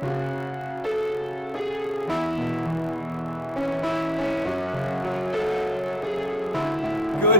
Good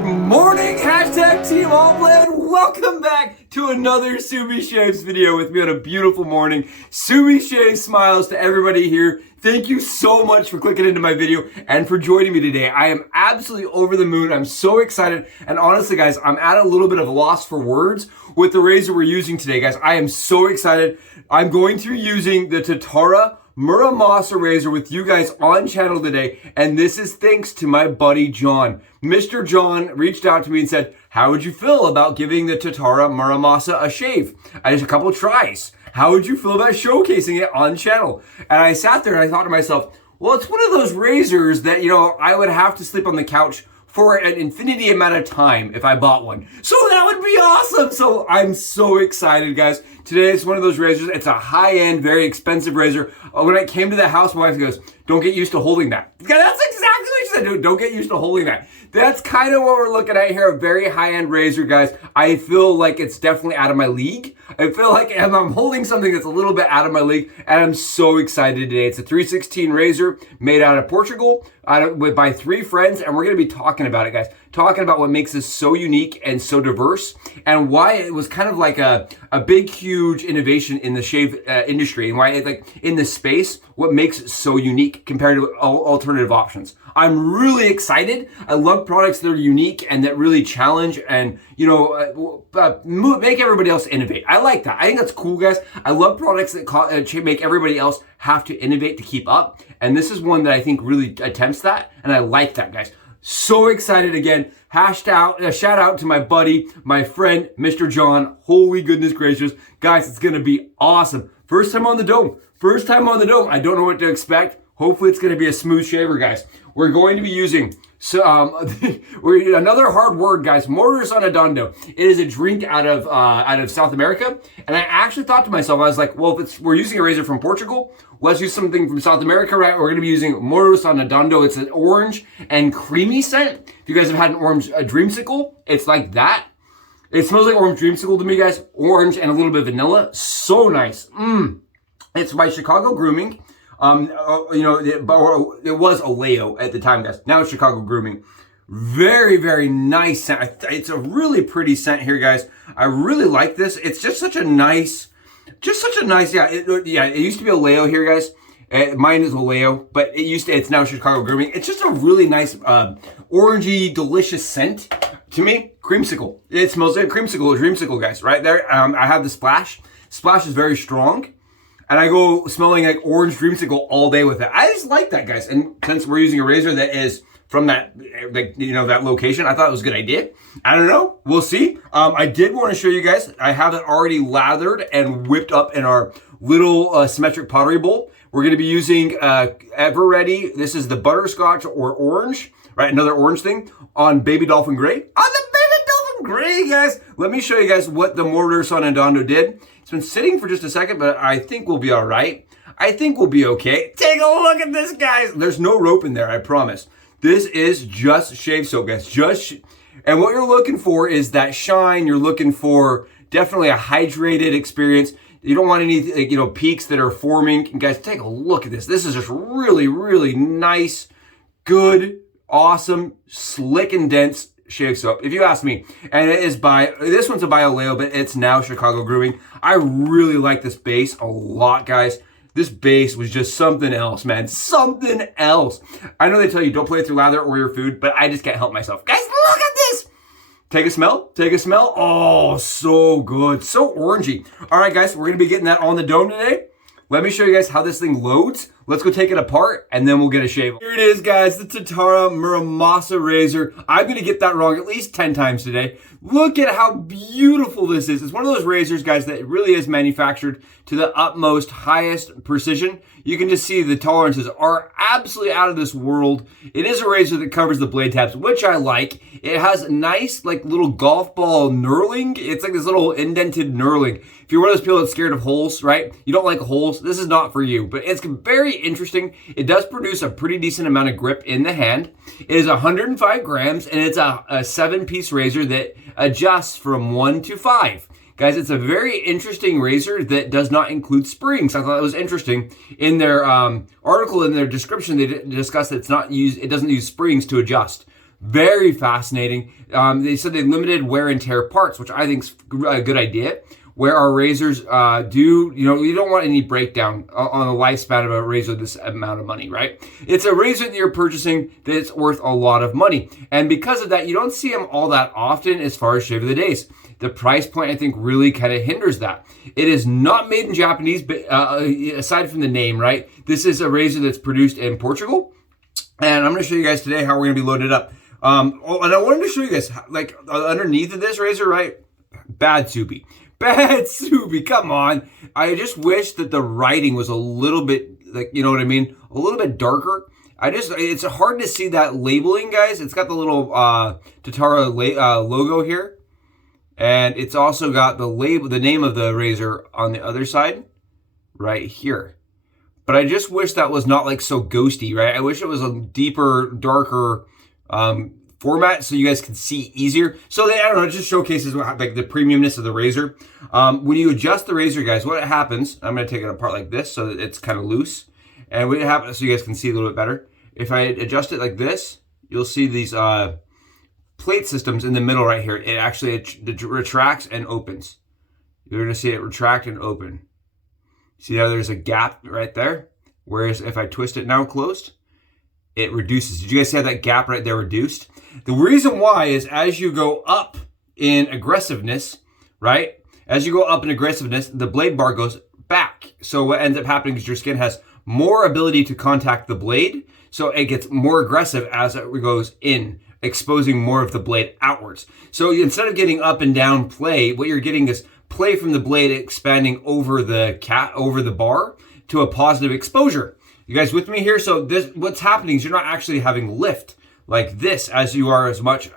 morning, hashtag Team Allplay, and welcome back to another Sumi Shaves video with me on a beautiful morning. Sumi Shave smiles to everybody here. Thank you so much for clicking into my video and for joining me today. I am absolutely over the moon. I'm so excited. And honestly, guys, I'm at a little bit of a loss for words with the razor we're using today, guys. I am so excited. I'm going to be using the Tatara MURAMASA razor with you guys on channel today, and this is thanks to my buddy John. Mr. John reached out to me and said, how would you feel about giving the Tatara MURAMASA a shave? I just a couple tries. How would you feel about showcasing it on channel? And I sat there and I thought to myself, well, it's one of those razors that, you know, I would have to sleep on the couch for an infinity amount of time if I bought one. So that would be awesome. So I'm so excited, guys. Today it's one of those razors. It's a high-end, very expensive razor. When I came to the house, my wife goes, don't get used to holding that. That's exactly what she said. Dude, don't get used to holding that. That's kind of what we're looking at here, a very high-end razor, guys. I feel like it's definitely out of my league. I feel like I'm holding something that's a little bit out of my league, and I'm so excited today. It's a 316 razor made out of Portugal by 3 friends, and we're going to be talking about it, guys. Talking about what makes this so unique and so diverse, and why it was kind of like a big, huge innovation in the shave industry, and why it, like, in the space, what makes it so unique compared to alternative options. I'm really excited. I love products that are unique and that really challenge and, you know, make everybody else innovate. I like that. I think that's cool, guys. I love products that make everybody else have to innovate to keep up. And this is one that I think really attempts that. And I like that, guys. So excited again. Shout out to my buddy, my friend, Mr. John. Holy goodness gracious. Guys, it's going to be awesome. First time on the dome. First time on the dome. I don't know what to expect. Hopefully it's going to be a smooth shaver, guys. We're going to be using another hard word, guys. Morir Soñando. It is a drink out of South America, and I actually thought to myself, I was like, well, if we're using a razor from Portugal, let's use something from South America, right? We're going to be using Morir Soñando. It's an orange and creamy scent. If you guys have had an orange dreamsicle, it's like that. It smells like orange dreamsicle to me, guys. Orange and a little bit of vanilla. So nice. It's by Chicago Grooming. You know, it was OLEO at the time, guys. Now it's Chicago Grooming. Very, very nice scent. It's a really pretty scent here, guys. I really like this. It's just such a nice, yeah. It used to be OLEO here, guys. Mine is OLEO, but it's now Chicago Grooming. It's just a really nice, orangey, delicious scent. To me, creamsicle. It smells like creamsicle, dreamsicle, guys. Right there. I have the splash. Splash is very strong. And I go smelling like orange dreamsicle all day with it. I just like that, guys. And since we're using a razor that is from that, like, you know, that location, I thought it was a good idea. I don't know. We'll see. I did want to show you guys. I have it already lathered and whipped up in our little symmetric pottery bowl. We're going to be using Ever Ready. This is the butterscotch or orange, right? Another orange thing on Baby Dolphin Gray. On the Baby Dolphin Gray, guys. Let me show you guys what the Morir Soñando did. It's been sitting for just a second, but I think we'll be all right. I think we'll be okay. Take a look at this, guys. There's no rope in there, I promise. This is just shave soap, guys. And what you're looking for is that shine. You're looking for definitely a hydrated experience. You don't want any, you know, peaks that are forming. And guys, take a look at this. This is just really, really nice, good, awesome, slick and dense shave soap, if you ask me. And it is this one's a by OLEO, but it's now Chicago Grooming. I really like this base a lot, guys. This base was just something else, man. Something else. I know they tell you don't play with your lather or your food, but I just can't help myself. Guys, look at this. Take a smell. Take a smell. Oh, so good. So orangey. All right, guys, we're going to be getting that on the dome today. Let me show you guys how this thing loads. Let's go take it apart, and then we'll get a shave. Here it is, guys, the Tatara MURAMASA razor. I'm gonna get that wrong at least 10 times today. Look at how beautiful this is. It's one of those razors, guys, that really is manufactured to the utmost, highest precision. You can just see the tolerances are absolutely out of this world. It is a razor that covers the blade tabs, which I like. It has nice, like, little golf ball knurling. It's like this little indented knurling. If you're one of those people that's scared of holes, right? You don't like holes, this is not for you. But it's very interesting. It does produce a pretty decent amount of grip in the hand. It is 105 grams, and it's a 7-piece razor that adjusts from 1 to 5. Guys, it's a very interesting razor that does not include springs. I thought it was interesting. In their article, in their description, they discussed that it doesn't use springs to adjust. Very fascinating. They said they limited wear and tear parts, which I think is a good idea. Where our razors you don't want any breakdown on the lifespan of a razor this amount of money, right? It's a razor that you're purchasing that's worth a lot of money. And because of that, you don't see them all that often as far as shave of the days. The price point, I think, really kind of hinders that. It is not made in Japanese, but aside from the name, right? This is a razor that's produced in Portugal. And I'm going to show you guys today how we're going to be loaded up. And I wanted to show you guys, like, underneath of this razor, right? Bad Tsubi. Bad Tsubi, come on. I just wish that the writing was a little bit, like, you know what I mean? A little bit darker. It's hard to see that labeling, guys. It's got the little Tatara logo here. And it's also got the name of the razor on the other side, right here. But I just wish that was not like so ghosty, right? I wish it was a deeper, darker format so you guys can see easier. So I don't know, it just showcases like the premiumness of the razor. When you adjust the razor, guys, what happens, I'm going to take it apart like this so that it's kind of loose. And what happens, so you guys can see a little bit better. If I adjust it like this, you'll see these plate systems in the middle right here. It actually retracts and opens. You're going to see it retract and open. See how there's a gap right there? Whereas if I twist it now closed, it reduces. Did you guys see how that gap right there reduced? The reason why is as you go up in aggressiveness, right? As you go up in aggressiveness, the blade bar goes back. So what ends up happening is your skin has more ability to contact the blade. So it gets more aggressive as it goes in, exposing more of the blade outwards. So instead of getting up and down play, what you're getting is play from the blade expanding over the bar to a positive exposure. You guys with me here? So what's happening is you're not actually having lift like this as you are as much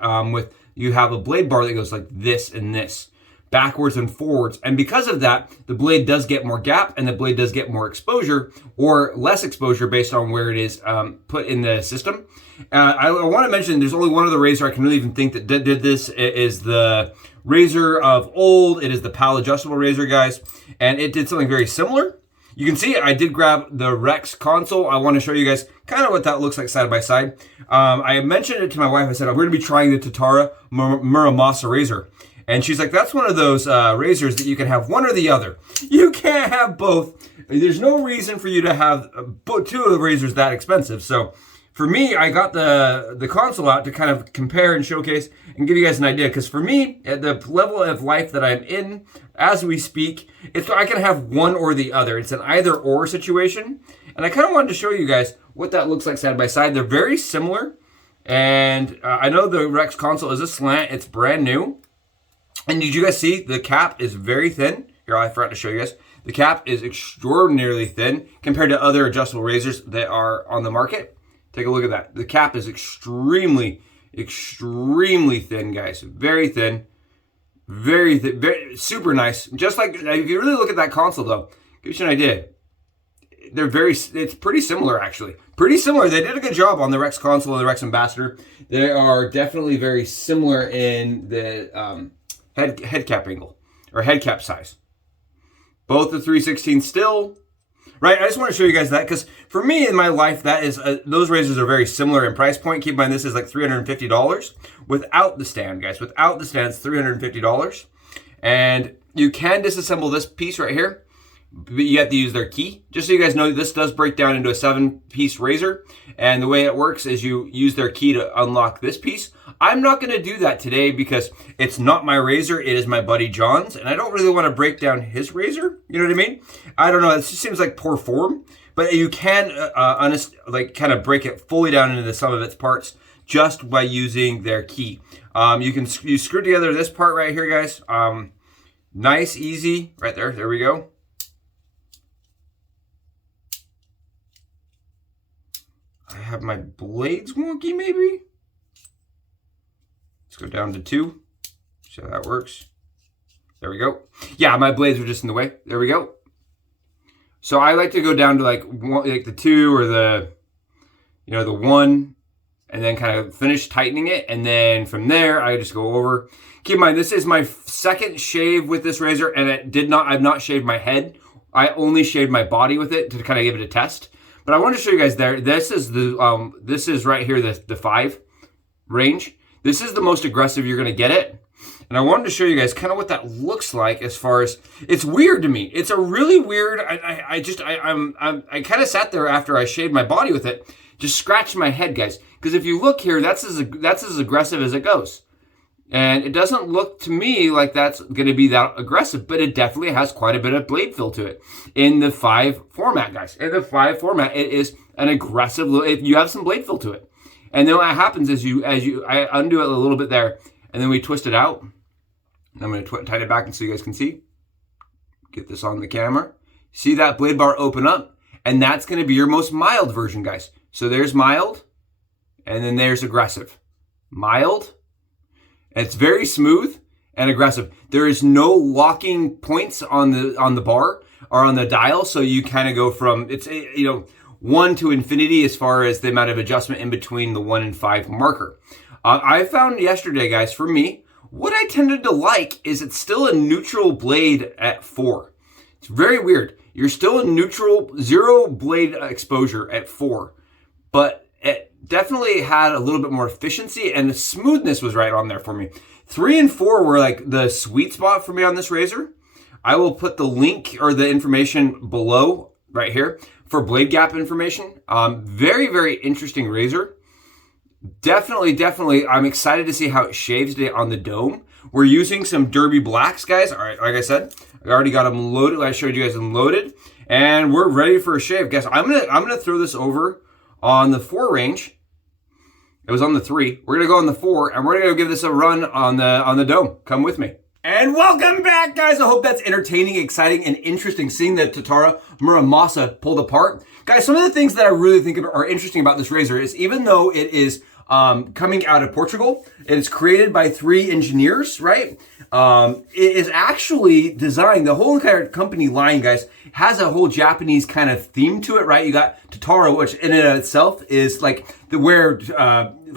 you have a blade bar that goes like this and this, backwards and forwards. And because of that, the blade does get more gap and the blade does get more exposure or less exposure based on where it is put in the system. I want to mention there's only one other razor I can really even think that did this. It is the razor of old. It is the PAL adjustable razor, guys. And it did something very similar. You can see it. I did grab the Rex console. I want to show you guys kind of what that looks like side by side. I mentioned it to my wife. I said, we're going to be trying the Tatara Masamura razor. And she's like, that's one of those razors that you can have one or the other. You can't have both. There's no reason for you to have two of the razors that expensive. So for me, I got the console out to kind of compare and showcase and give you guys an idea. Because for me, at the level of life that I'm in as we speak, I can have one or the other. It's an either or situation. And I kind of wanted to show you guys what that looks like side by side. They're very similar. And I know the Rex console is a slant. It's brand new. And did you guys see the cap is very thin? Here, I forgot to show you guys. The cap is extraordinarily thin compared to other adjustable razors that are on the market. Take a look at that. The cap is extremely, extremely thin, guys. Very thin. Very thin. Super nice. Just like, if you really look at that console, though, gives you an idea. It's pretty similar, actually. Pretty similar. They did a good job on the Rex console and the Rex Ambassador. They are definitely very similar in the head cap angle, or head cap size. Both the 3/16 still. Right, I just want to show you guys that because for me in my life, that is those razors are very similar in price point. Keep in mind this is like $350 without the stand, guys. Without the stand, it's $350, and you can disassemble this piece right here, but you have to use their key. Just so you guys know, this does break down into a 7-piece razor, and the way it works is you use their key to unlock this piece. I'm not going to do that today because it's not my razor. It is my buddy John's, and I don't really want to break down his razor. You know what I mean? I don't know. It just seems like poor form, but you can kind of break it fully down into the sum of its parts just by using their key. You screw together this part right here, guys. Nice, easy, right there. There we go. I have my blades wonky, maybe. Let's go down to 2. See how that works. There we go. Yeah, my blades were just in the way. There we go. So I like to go down to like the 2 or the 1, and then kind of finish tightening it. And then from there, I just go over. Keep in mind, this is my second shave with this razor, and I've not shaved my head. I only shaved my body with it to kind of give it a test. But I wanted to show you guys there. This is right here, the 5 range. This is the most aggressive you're gonna get it. And I wanted to show you guys kind of what that looks like as far as, it's weird to me. It's a really weird, I kind of sat there after I shaved my body with it, just scratched my head, guys. Because if you look here, that's as aggressive as it goes. And it doesn't look to me like that's going to be that aggressive, but it definitely has quite a bit of blade fill to it in the 5 format, guys. In the 5 format, it is an aggressive, you have some blade fill to it. And then what happens is I undo it a little bit there, and then we twist it out. And I'm going to tighten it back so you guys can see. Get this on the camera. See that blade bar open up? And that's going to be your most mild version, guys. So there's mild, and then there's aggressive. Mild. It's very smooth and aggressive. There is no locking points on the bar or on the dial, so you kind of go from 1 to infinity as far as the amount of adjustment in between the 1 and 5 marker. I found yesterday, guys, for me, what I tended to like is it's still a neutral blade at 4. It's very weird. You're still a neutral 0 blade exposure at 4, but it definitely had a little bit more efficiency, and the smoothness was right on there for me. 3 and 4 were like the sweet spot for me on this razor. I will put the link or the information below right here for blade gap information. Very, very interesting razor. Definitely, I'm excited to see how it shaves today on the dome. We're using some Derby Blacks, guys. All right, like I said, I already got them loaded. I showed you guys them loaded, and we're ready for a shave, guys. I'm gonna throw this over on the 4 range. It was on the 3. We're gonna go on the 4, and we're gonna go give this a run on the dome. Come with me. And welcome back, guys. I hope that's entertaining, exciting, and interesting seeing the Tatara Masamura pulled apart. Guys, some of the things that I really think are interesting about this razor is even though it is coming out of Portugal, it is created by 3 engineers, right? It is actually designed, the whole entire company line, guys, has a whole Japanese kind of theme to it, right? You got Tatara, which in and of itself is like where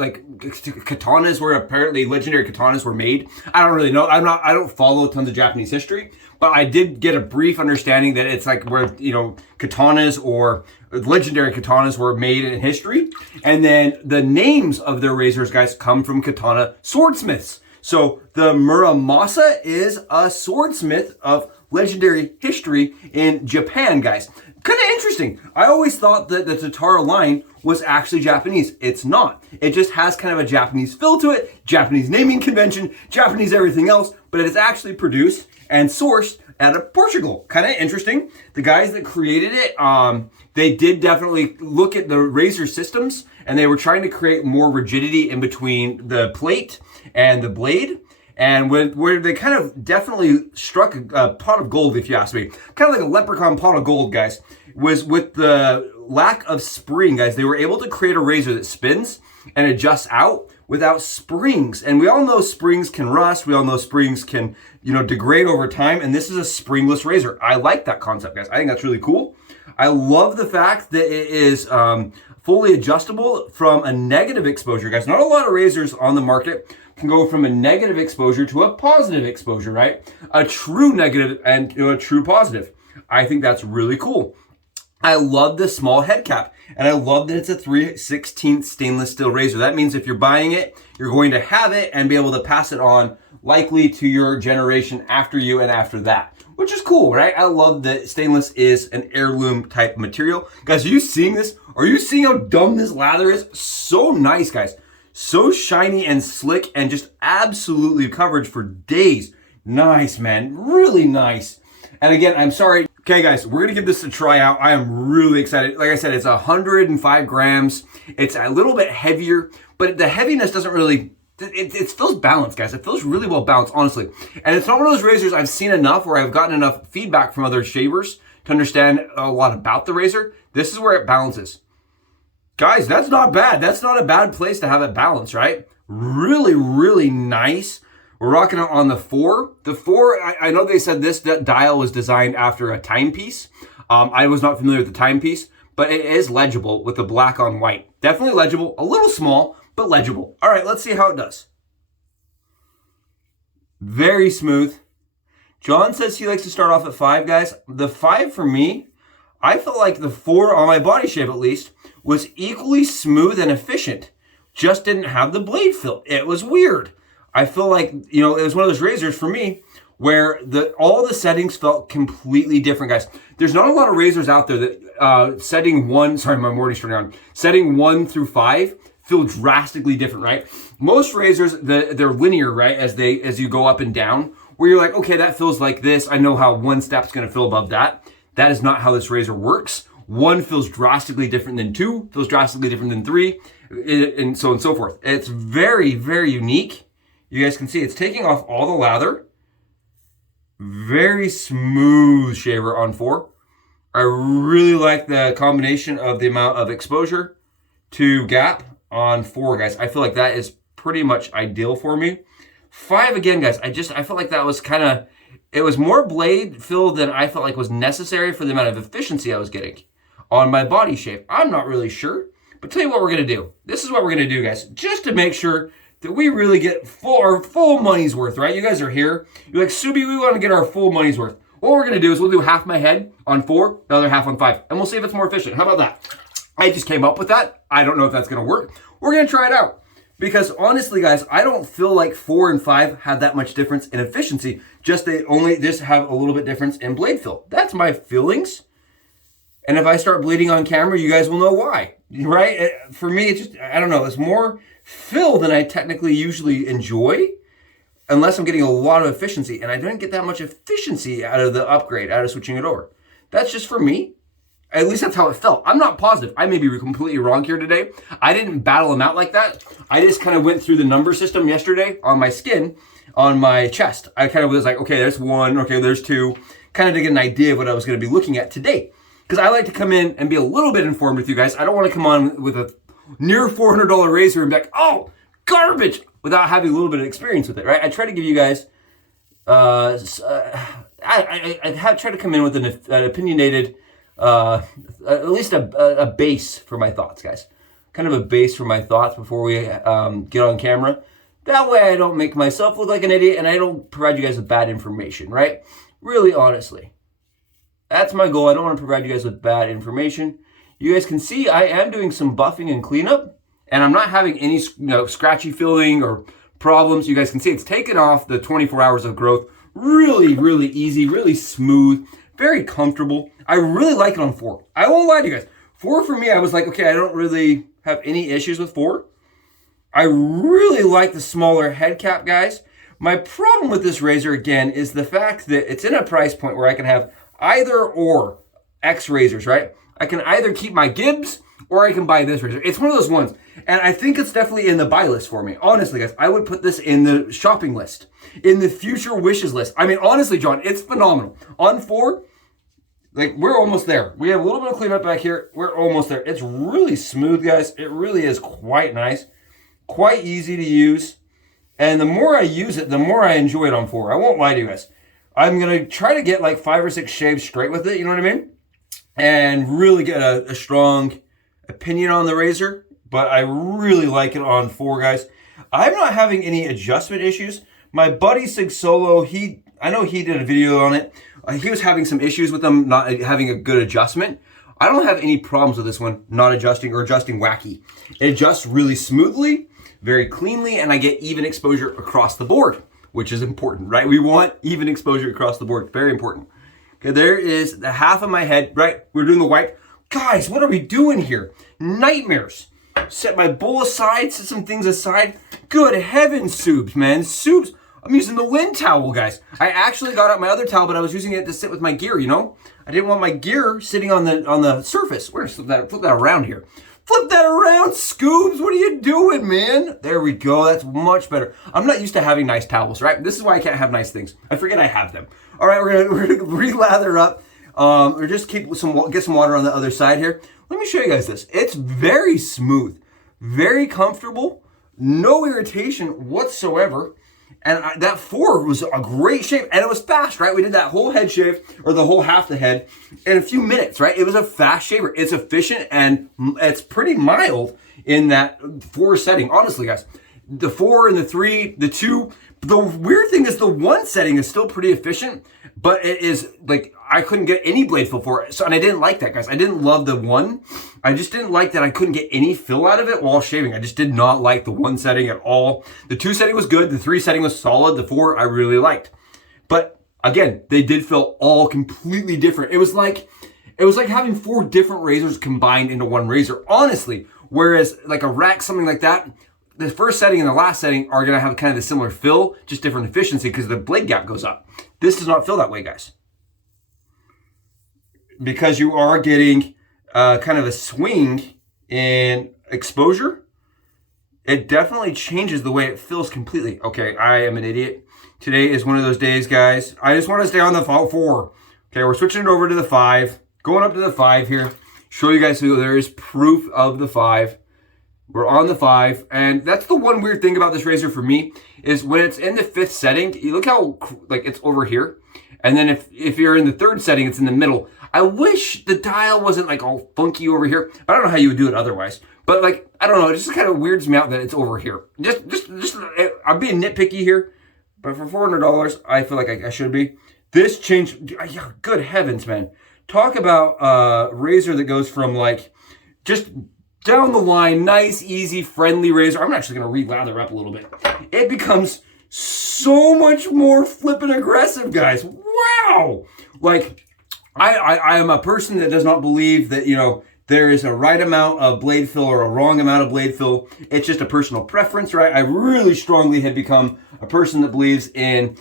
katanas were apparently legendary katanas were made. I don't really know. I don't follow tons of Japanese history, but I did get a brief understanding that it's like where, katanas or legendary katanas were made in history. And then the names of their razors, guys, come from katana swordsmiths. So the MURAMASA is a swordsmith of legendary history in Japan, guys. Kind of interesting. I always thought that the Tatara line was actually Japanese. It's not. It just has kind of a Japanese feel to it, Japanese naming convention, Japanese everything else, but it is actually produced and sourced out of Portugal. Kind of interesting. The guys that created it, they did definitely look at the razor systems, and they were trying to create more rigidity in between the plate and the blade. And where they kind of definitely struck a pot of gold, if you ask me, kind of like a leprechaun pot of gold, guys, was with the lack of spring, guys. They were able to create a razor that spins and adjusts out without springs. And we all know springs can rust. We all know springs can, degrade over time. And this is a springless razor. I like that concept, guys. I think that's really cool. I love the fact that it is fully adjustable from a negative exposure, guys. Not a lot of razors on the market can go from a negative exposure to a positive exposure, right? A true negative and a true positive. I think that's really cool. I love the small head cap, and I love that it's a 3/16 stainless steel razor. That means if you're buying it, you're going to have it and be able to pass it on likely to your generation after you and after that, which is cool, right? I love that stainless is an heirloom type material. Guys, are you seeing this? Are you seeing how dumb this lather is? So nice, guys. So shiny and slick and just absolutely coverage for days. Nice, man. Really nice. And again, I'm sorry. Okay, guys, we're going to give this a try out. I am really excited. Like I said, it's 105 grams. It's a little bit heavier, but the heaviness doesn't really, it feels balanced, guys. It feels really well balanced, honestly. And it's not one of those razors I've seen enough where I've gotten enough feedback from other shavers to understand a lot about the razor. This is where it balances. Guys, that's not bad. That's not a bad place to have it balanced, right? Really, really nice. We're rocking it on the 4. The 4, I know they said this dial was designed after a timepiece. I was not familiar with the timepiece, but it is legible with the black on white. Definitely legible, a little small, but legible. All right, let's see how it does. Very smooth. John says he likes to start off at 5, guys. The 5 for me, I felt like the 4 on my body shave at least was equally smooth and efficient. Just didn't have the blade fill. It was weird. I feel like, you know, it was one of those razors for me where all the settings felt completely different, guys. There's not a lot of razors out there that setting 1 through 5 feel drastically different, right? Most razors, they're linear, right? As you go up and down, where you're like, okay, that feels like this. I know how 1 step's gonna feel above that. That is not how this razor works. 1 feels drastically different than 2, feels drastically different than 3, and so on and so forth. It's very, very unique. You guys can see it's taking off all the lather. Very smooth shaver on 4. I really like the combination of the amount of exposure to gap on 4, guys. I feel like that is pretty much ideal for me. 5, again, guys, I felt like that was it was more blade fill than I felt like was necessary for the amount of efficiency I was getting on my body shave. I'm not really sure, but tell you what we're gonna do. This is what we're gonna do, guys, just to make sure that we really get our full money's worth, right? You guys are here. You're like, Subi, we want to get our full money's worth. What we're going to do is we'll do half my head on 4, the other half on 5, and we'll see if it's more efficient. How about that? I just came up with that. I don't know if that's going to work. We're going to try it out. Because honestly, guys, I don't feel like 4 and 5 have that much difference in efficiency. They only just have a little bit difference in blade fill. That's my feelings. And if I start bleeding on camera, you guys will know why, right? For me, it's just, I don't know, it's more fill than I technically usually enjoy, unless I'm getting a lot of efficiency, and I didn't get that much efficiency out of the upgrade, out of switching it over. That's just for me. At least that's how it felt. I'm not positive. I may be completely wrong here today. I didn't battle them out like that. I just kind of went through the number system yesterday on my skin, on my chest. I kind of was like, okay, there's 1, okay, there's 2, kind of to get an idea of what I was going to be looking at today. Because I like to come in and be a little bit informed with you guys. I don't want to come on with a near $400 razor and be like, oh, garbage, without having a little bit of experience with it, right? I try to give you guys, I try to come in with an opinionated, at least a base for my thoughts, guys. Kind of a base for my thoughts before we get on camera. That way I don't make myself look like an idiot and I don't provide you guys with bad information, right? Really, honestly. That's my goal. I don't want to provide you guys with bad information. You guys can see I am doing some buffing and cleanup, and I'm not having any scratchy feeling or problems. You guys can see it's taken off the 24 hours of growth. Really, really easy, really smooth, very comfortable. I really like it on 4. I won't lie to you guys. 4 for me, I was like, okay, I don't really have any issues with 4. I really like the smaller head cap, guys. My problem with this razor, again, is the fact that it's in a price point where I can have either or X razors, right? I can either keep my Gibbs or I can buy this razor. It's one of those ones. And I think it's definitely in the buy list for me. Honestly, guys, I would put this in the shopping list, in the future wishes list. I mean, honestly, John, it's phenomenal. On 4, like, we're almost there. We have a little bit of cleanup back here. We're almost there. It's really smooth, guys. It really is quite nice, quite easy to use. And the more I use it, the more I enjoy it on 4. I won't lie to you guys. I'm going to try to get like 5 or 6 shaves straight with it, you know what I mean? And really get a strong opinion on the razor, but I really like it on 4, guys. I'm not having any adjustment issues. My buddy Sig Solo, I know he did a video on it. He was having some issues with them not having a good adjustment. I don't have any problems with this one not adjusting or adjusting wacky. It adjusts really smoothly, very cleanly, and I get even exposure across the board, which is important, right? We want even exposure across the board, very important. Okay, there is the half of my head, right? We're doing the wipe. Guys, what are we doing here? Nightmares. Set my bowl aside, set some things aside. Good heavens, Soubs, man. Soubs. I'm using the wind towel, guys. I actually got out my other towel, but I was using it to sit with my gear, you know? I didn't want my gear sitting on the surface. We're gonna flip that around here. Flip that around, Scoobs. What are you doing, man? There we go. That's much better. I'm not used to having nice towels, right? This is why I can't have nice things. I forget I have them. All right, we're gonna re-lather up. Or just get some water on the other side here. Let me show you guys this. It's very smooth, very comfortable, no irritation whatsoever. And that 4 was a great shave, and it was fast, right? We did that whole head shave, or the whole half the head, in a few minutes, right? It was a fast shaver. It's efficient, and it's pretty mild in that 4 setting. Honestly, guys, the 4 and the 3, the 2, the weird thing is the 1 setting is still pretty efficient, but it is like, I couldn't get any blade fill for it. So, and I didn't like that, guys. I didn't love the 1. I just didn't like that I couldn't get any fill out of it while shaving. I just did not like the 1 setting at all. The 2 setting was good. The 3 setting was solid. The 4 I really liked. But again, they did feel all completely different. It was like having 4 different razors combined into one razor, honestly. Whereas like a rack, something like that, the first setting and the last setting are going to have kind of the similar fill, just different efficiency because the blade gap goes up. This does not feel that way, guys. Because you are getting kind of a swing in exposure, it definitely changes the way it feels completely. Okay, I am an idiot. Today is one of those days, guys. I just want to stay on the 4. Okay, we're switching it over to the 5. Going up to the 5 here. Show you guys who there is proof of the 5. We're on the 5, and that's the one weird thing about this razor for me, is when it's in the 5th setting, you look how, like, it's over here, and then if you're in the 3rd setting, it's in the middle. I wish the dial wasn't, like, all funky over here. I don't know how you would do it otherwise, but, like, I don't know, it just kind of weirds me out that it's over here. Just I'm being nitpicky here, but for $400, I feel like I should be. This changed, good heavens, man. Talk about a razor that goes from, like, just down the line, nice, easy, friendly razor. I'm actually going to re-lather up a little bit. It becomes so much more flippin' aggressive, guys. Wow! Like, I am a person that does not believe that, you know, there is a right amount of blade fill or a wrong amount of blade fill. It's just a personal preference, right? I really strongly have become a person that believes in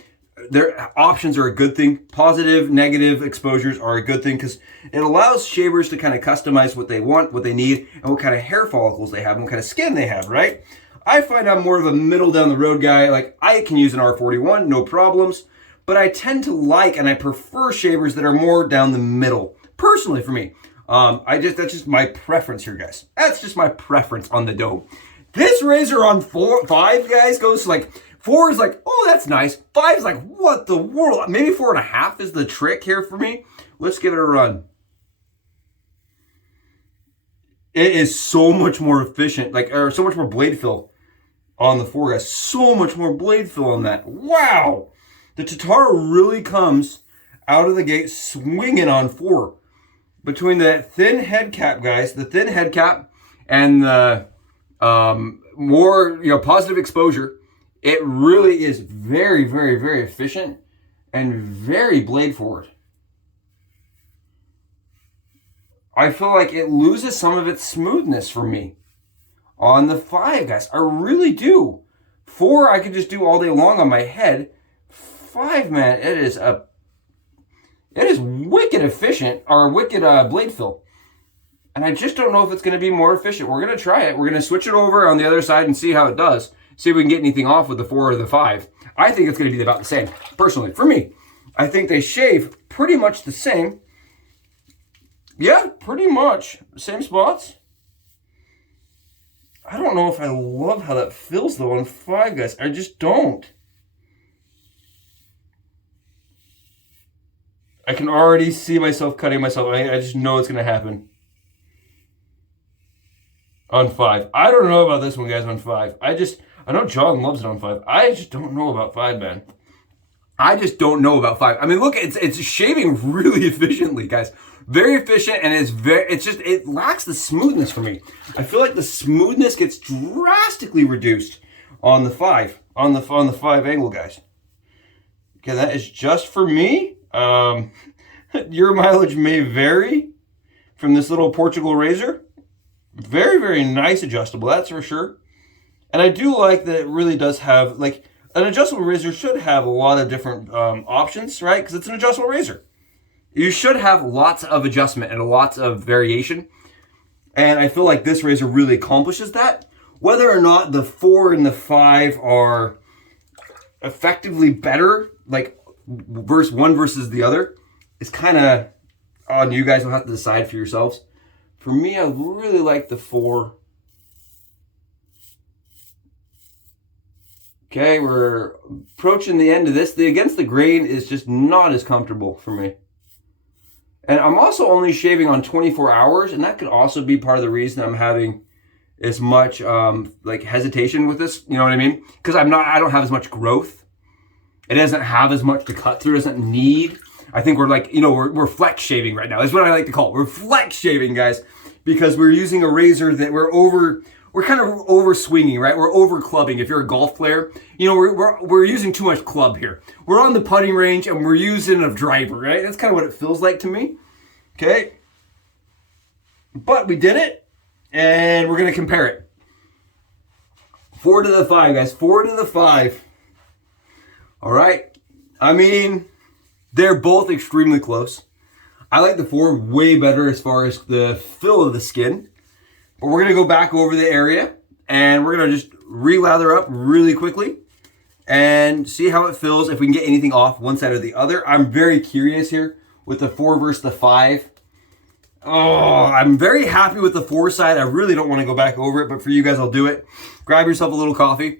their options are a good thing. Positive, negative exposures are a good thing because it allows shavers to kind of customize what they want, what they need, and what kind of hair follicles they have and what kind of skin they have, right? I find I'm more of a middle down the road guy. Like, I can use an R41, no problems, but I tend to like and I prefer shavers that are more down the middle, personally for me. That's just my preference here, guys. That's just my preference on the dome. This razor on 5, guys, goes to like 4 is like, oh, that's nice. 5 is like, what the world? Maybe 4.5 is the trick here for me. Let's give it a run. It is so much more efficient, like, or so much more blade fill on the 4, guys. So much more blade fill on that. Wow. The Tatara really comes out of the gate swinging on 4. Between that thin head cap, guys, the thin head cap and the more, you know, positive exposure, it really is very, very, very efficient and very blade forward. I feel like it loses some of its smoothness for me on the 5, guys. I really do. 4, I could just do all day long on my head. 5, man, it is wicked efficient, or wicked blade fill. And I just don't know if it's going to be more efficient. We're going to try it. We're going to switch it over on the other side and see how it does. See if we can get anything off with the 4 or the 5. I think it's going to be about the same, personally. For me, I think they shave pretty much the same. Yeah, pretty much. Same spots. I don't know if I love how that feels, though, on 5, guys. I just don't. I can already see myself cutting myself. I just know it's going to happen. On 5. I don't know about this one, guys, on 5. I know John loves it on 5. I just don't know about 5, man. I just don't know about 5. I mean, look, it's shaving really efficiently, guys. Very efficient, and it lacks the smoothness for me. I feel like the smoothness gets drastically reduced on the 5, on the 5 angle, guys. Okay, that is just for me. Your mileage may vary from this little Portugal razor. Very, very nice adjustable, that's for sure. And I do like that it really does have, like, an adjustable razor should have a lot of different options, right? Because it's an adjustable razor. You should have lots of adjustment and lots of variation. And I feel like this razor really accomplishes that. Whether or not the 4 and the 5 are effectively better, like one versus the other, is kind of on you guys. Will have to decide for yourselves. For me, I really like the 4. Okay, we're approaching the end of this. The against the grain is just not as comfortable for me. And I'm also only shaving on 24 hours, and that could also be part of the reason I'm having as much like hesitation with this, you know what I mean? Because I don't have as much growth. It doesn't have as much to cut through, it doesn't need. I think we're like, you know, we're flex shaving right now. That's what I like to call it. We're flex shaving, guys, because we're using a razor that we're kind of over swinging, right? We're over clubbing. If you're a golf player, you know, we're using too much club here. We're on the putting range and we're using a driver, right? That's kind of what it feels like to me. Okay. But we did it and we're going to compare it. 4 to the 5, guys. 4 to the 5. All right. I mean, they're both extremely close. I like the 4 way better as far as the feel of the skin. But we're going to go back over the area and we're going to just re-lather up really quickly and see how it feels, if we can get anything off one side or the other. I'm very curious here with the 4 versus the 5. Oh, I'm very happy with the 4 side. I really don't want to go back over it, but for you guys, I'll do it. Grab yourself a little coffee.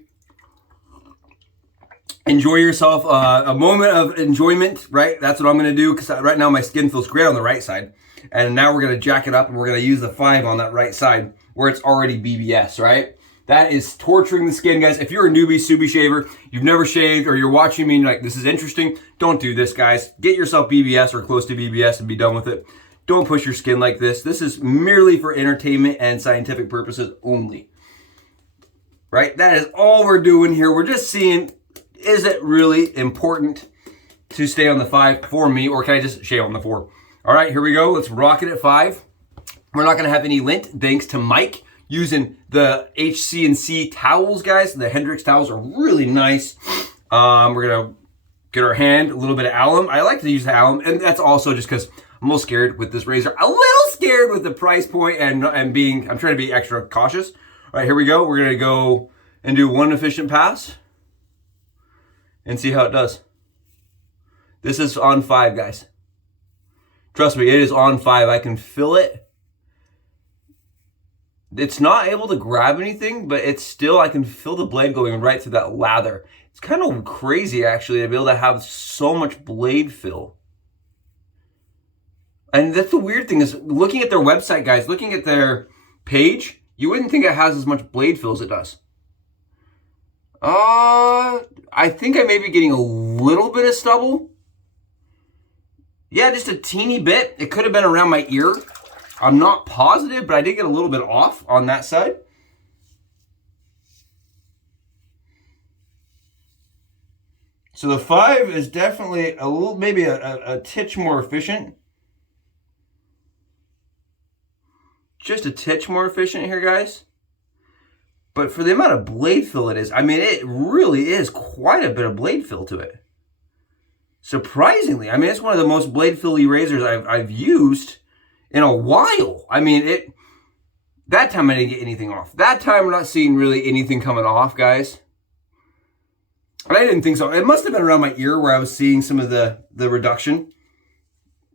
Enjoy yourself a moment of enjoyment, right? That's what I'm going to do, because right now my skin feels great on the right side. And now we're going to jack it up and we're going to use the 5 on that right side where it's already BBS, right? That is torturing the skin, guys. If you're a newbie Subi shaver, you've never shaved, or you're watching me and you're like, this is interesting, don't do this, guys. Get yourself BBS or close to BBS and be done with it. Don't push your skin like this. This is merely for entertainment and scientific purposes only, right? That is all we're doing here. We're just seeing, is it really important to stay on the 5 for me, or can I just shave on the 4? All right, here we go. Let's rock it at 5. We're not going to have any lint, thanks to Mike, using the HC&C towels, guys. The Hendrix towels are really nice. We're going to get our hand, a little bit of alum. I like to use the alum, and that's also just because I'm a little scared with this razor. A little scared with the price point and I'm trying to be extra cautious. All right, here we go. We're going to go and do 1 efficient pass and see how it does. This is on 5, guys. Trust me, it is on 5. I can feel it. It's not able to grab anything, but it's still, I can feel the blade going right through that lather. It's kind of crazy, actually, to be able to have so much blade fill. And that's the weird thing, is looking at their website, guys, looking at their page, you wouldn't think it has as much blade fill as it does. I think I may be getting a little bit of stubble. Yeah, just a teeny bit. It could have been around my ear. I'm not positive, but I did get a little bit off on that side. So the 5 is definitely a little, maybe a titch more efficient. Just a titch more efficient here, guys. But for the amount of blade fill it is, I mean, it really is quite a bit of blade fill to it. Surprisingly, I mean, it's one of the most blade fill-y razors I've used in a while. I mean, that time I didn't get anything off. That time we're not seeing really anything coming off, guys. And I didn't think so. It must have been around my ear where I was seeing some of the reduction.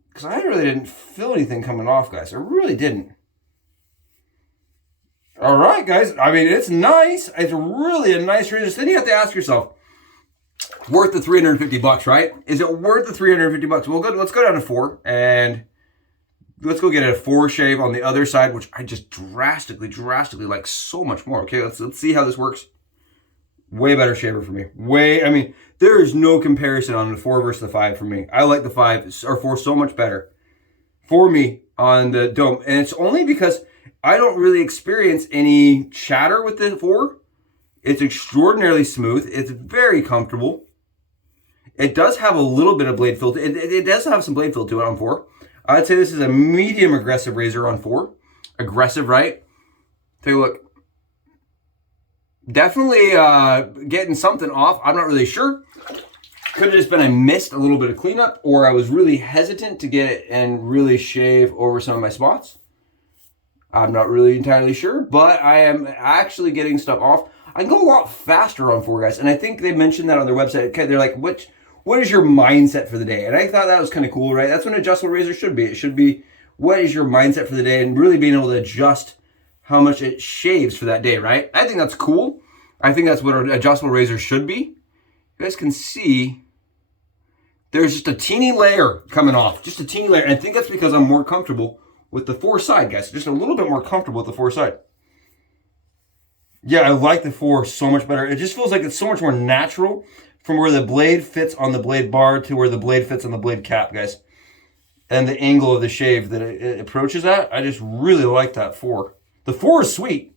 Because I really didn't feel anything coming off, guys. I really didn't. All right, guys. I mean, it's nice. It's really a nice razor. So then you have to ask yourself, worth the $350, right? Is it worth the $350? Well, good. Let's go down to 4 and let's go get a 4 shave on the other side, which I just drastically like so much more. Okay, let's see how this works. Way better shaver for me. I mean, there is no comparison on the 4 versus the 5 for me. I like the 5 or 4 so much better for me on the dome. And it's only because I don't really experience any chatter with the 4. It's extraordinarily smooth. It's very comfortable. It does have a little bit of blade fill. It does have some blade fill to it on 4. I'd say this is a medium aggressive razor on 4. Aggressive, right? Take a look. Definitely getting something off. I'm not really sure. Could have just been I missed a little bit of cleanup, or I was really hesitant to get it and really shave over some of my spots. I'm not really entirely sure, but I am actually getting stuff off. I can go a lot faster on 4, guys, and I think they mentioned that on their website. They're like, what is your mindset for the day? And I thought that was kind of cool, right? That's what an adjustable razor should be. It should be, what is your mindset for the day, and really being able to adjust how much it shaves for that day, right? I think that's cool. I think that's what an adjustable razor should be. You guys can see there's just a teeny layer coming off, just a teeny layer. And I think that's because I'm more comfortable with the 4 side, guys. Just a little bit more comfortable with the 4 side. Yeah, I like the 4 so much better. It just feels like it's so much more natural from where the blade fits on the blade bar to where the blade fits on the blade cap, guys. And the angle of the shave that it approaches at, I just really like that 4. The 4 is sweet.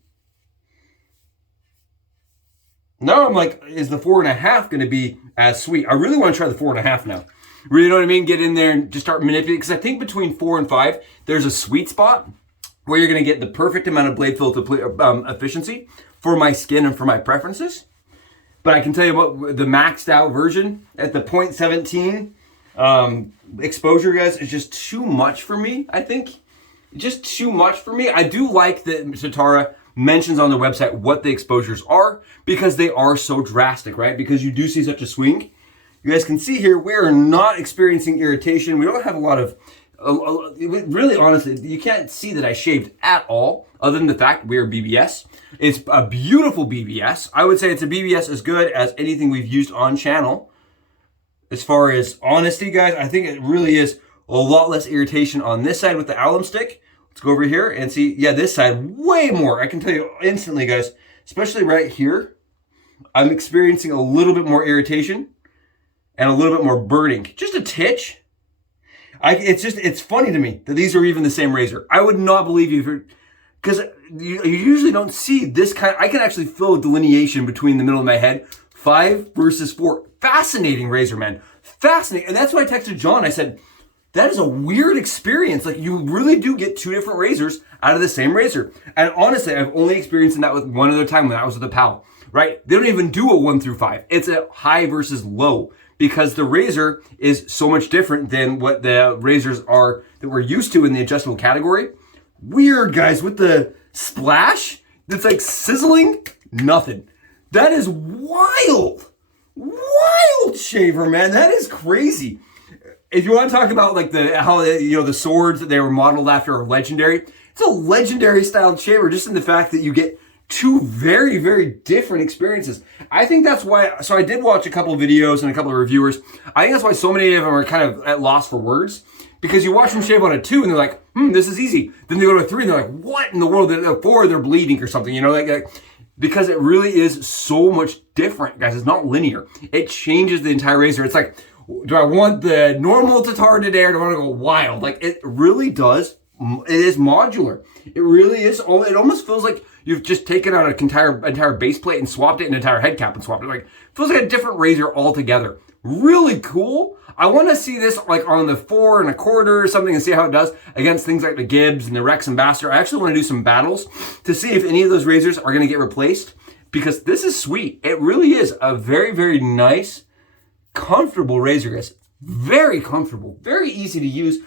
Now I'm like, is the 4.5 going to be as sweet? I really want to try the 4.5 now. Really know what I mean? Get in there and just start manipulating. Because I think between 4 and 5, there's a sweet spot where you're going to get the perfect amount of blade fill to efficiency for my skin and for my preferences. But I can tell you what, the maxed out version at the 0.17 exposure, guys, is just too much for me, I think. Just too much for me. I do like that Tatara mentions on their website what the exposures are, because they are so drastic, right? Because you do see such a swing. You guys can see here, we are not experiencing irritation. We don't have a lot of, really honestly, you can't see that I shaved at all, other than the fact we are BBS. It's a beautiful BBS. I would say it's a BBS as good as anything we've used on channel. As far as honesty, guys, I think it really is a lot less irritation on this side with the alum stick. Let's go over here and see, yeah, this side, way more. I can tell you instantly, guys, especially right here, I'm experiencing a little bit more irritation and a little bit more burning. Just a titch. It's funny to me that these are even the same razor. I would not believe you, because you usually don't see this kind. I can actually feel a delineation between the middle of my head, 5 versus 4. Fascinating razor, man. Fascinating. And that's why I texted John. I said, that is a weird experience. Like, you really do get 2 different razors out of the same razor. And honestly, I've only experienced that with one other time when I was with a pal, right? They don't even do a 1 through 5. It's a high versus low, because the razor is so much different than what the razors are that we're used to in the adjustable category. Weird, guys, with the splash that's like sizzling, nothing. That is wild. Wild shaver, man. That is crazy. If you want to talk about like the swords that they were modeled after are legendary, it's a legendary styled shaver, just in the fact that you get 2 very, very different experiences. I think that's why, so I did watch a couple of videos and a couple of reviewers. I think that's why so many of them are kind of at loss for words, because you watch them shave on a 2 and they're like, this is easy. Then they go to a 3 and they're like, what in the world? At a 4, they're bleeding or something, like because it really is so much different, guys. It's not linear. It changes the entire razor. It's like, do I want the normal Tatara today, or do I want to go wild? Like, it really does. It is modular. It really is. It almost feels like you've just taken out an entire base plate and swapped it, an entire head cap and swapped it. Like, it feels like a different razor altogether. Really cool. I want to see this like on the 4 1/4 or something and see how it does against things like the Gibbs and the Rex Ambassador. I actually want to do some battles to see if any of those razors are going to get replaced, because this is sweet. It really is a very, very nice, comfortable razor, guys. Very comfortable, very easy to use,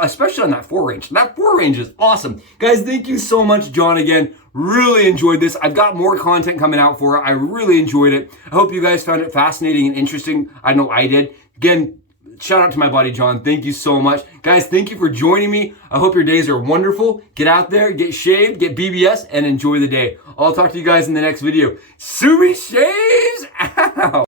especially on that 4 range. That 4 range is awesome. Guys, thank you so much, John, again. Really enjoyed this. I've got more content coming out for it. I really enjoyed it. I hope you guys found it fascinating and interesting. I know I did. Again, shout out to my buddy, John. Thank you so much. Guys, thank you for joining me. I hope your days are wonderful. Get out there, get shaved, get BBS, and enjoy the day. I'll talk to you guys in the next video. Subi shaves out.